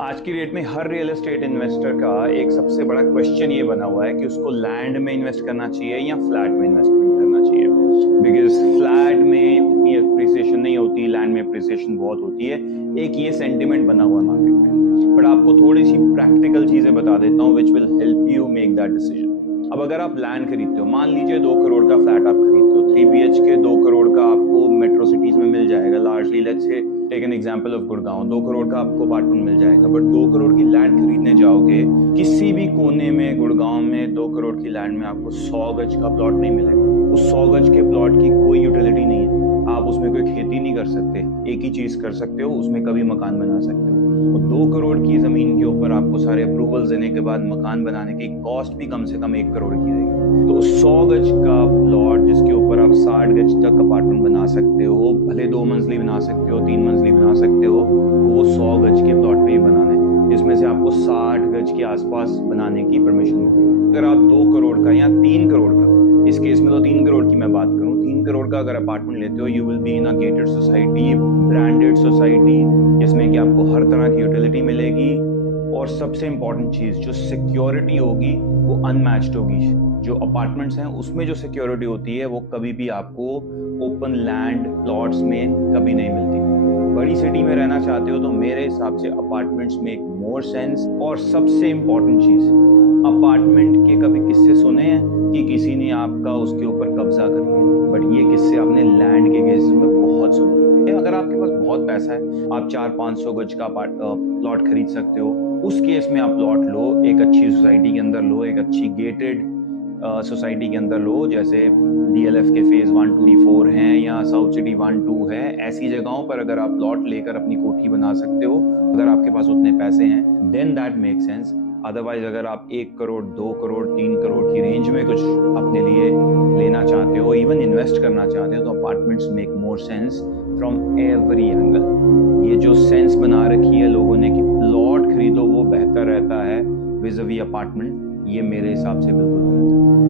आज की डेट में हर रियल एस्टेट इन्वेस्टर का एक सबसे बड़ा क्वेश्चन ये बना हुआ है कि उसको लैंड में इन्वेस्ट करना चाहिए या फ्लैट में इन्वेस्टमेंट करना चाहिए। बिकॉज फ्लैट में उतनी अप्रिसिएशन नहीं होती, लैंड में अप्रिसिएशन बहुत होती है। एक ये सेंटिमेंट बना हुआ है मार्केट में। बट आपको थोड़ी सी प्रैक्टिकल चीजें बता देता हूँ which will help you make that decision. अब अगर आप लैंड खरीदते हो, मान लीजिए 2 करोड़ का फ्लैट आप खरीदते हो, 3 BHK 2 करोड़ का आपको मेट्रो सिटीज में मिल जाएगा। Largely let's say take an example of Gurgaon, 2 crore का आपको अपार्टमेंट मिल जाएगा। बट 2 करोड़ की लैंड खरीदने जाओगे, किसी भी कोने में गुड़गांव में 2 करोड़ की लैंड में आपको 100 गज का प्लॉट नहीं मिलेगा। उस 100 गज के प्लॉट की कोई यूटिलिटी नहीं है, आप उसमें कोई खेती नहीं कर सकते। एक ही चीज कर सकते हो, उसमें कभी मकान बना सकते हो। और 2 करोड़ की जमीन के ऊपर आपको सारे अप्रूवल्स देने के बाद मकान बनाने की कॉस्ट भी कम से कम 1 करोड़ की रहेगी। तो 100 गज का प्लॉट जिसके ऊपर आप 60 गज तक अपार्टमेंट बना सकते हो, भले 2 मंजिली बना सकते हो, 3 मंजिली बना सकते हो, वो 100 गज के प्लॉट पे ही बनाने, जिसमें से आपको 60 गज के आसपास बनाने की परमिशन मिलेगी। अगर आप 2 करोड़ का या 3 करोड़ का, इस केस में तो 3 करोड़ की मैं बात करूं, 3 करोड़ का अगर अपार्टमेंट लेते हो, you will be in a gated society, branded society, जिसमें कि आपको हर तरह की यूटिलिटी मिलेगी। और सबसे इंपॉर्टेंट चीज, जो सिक्योरिटी होगी वो अनमैच्ड होगी। जो अपार्टमेंट्स हैं उसमें जो सिक्योरिटी होती है वो कभी भी आपको ओपन लैंड प्लॉट्स में कभी नहीं मिलती। बड़ी सिटी में रहना चाहते हो तो मेरे हिसाब से अपार्टमेंट्स मेक मोर सेंस। और सबसे इंपॉर्टेंट चीज, अपार्टमेंट के कभी किस्से सुने हैं कि किसी ने आपका उसके ऊपर कब्जा कर लिया? बट ये किस्से आपने लैंड के केसेस में बहुत सुने। अगर आपके पास बहुत पैसा है, आप 400-500 गज का प्लॉट खरीद सकते हो, उस केस में आप प्लॉट लो, एक अच्छी सोसाइटी के अंदर लो, एक अच्छी गेटेड सोसाइटी के अंदर लो, जैसे DLF के फेज 1, 2, 4 हैं या साउथ सिटी 1, 2 है। ऐसी जगहों पर अगर आप प्लॉट लेकर अपनी कोठी बना सकते हो, अगर आपके पास उतने पैसे हैं, then that make sense. Otherwise अगर आप 1 करोड़, 2 करोड़, 3 करोड़ की रेंज में कुछ अपने लिए लेना चाहते हो, इवन इन्वेस्ट करना चाहते हो, तो apartments make more sense from every angle. ये जो सेंस बना रखी है लोगों ने कि प्लॉट खरीदो वो बेहतर रहता है विज़-अ-वी अपार्टमेंट, ये मेरे हिसाब से बिल्कुल गलत है।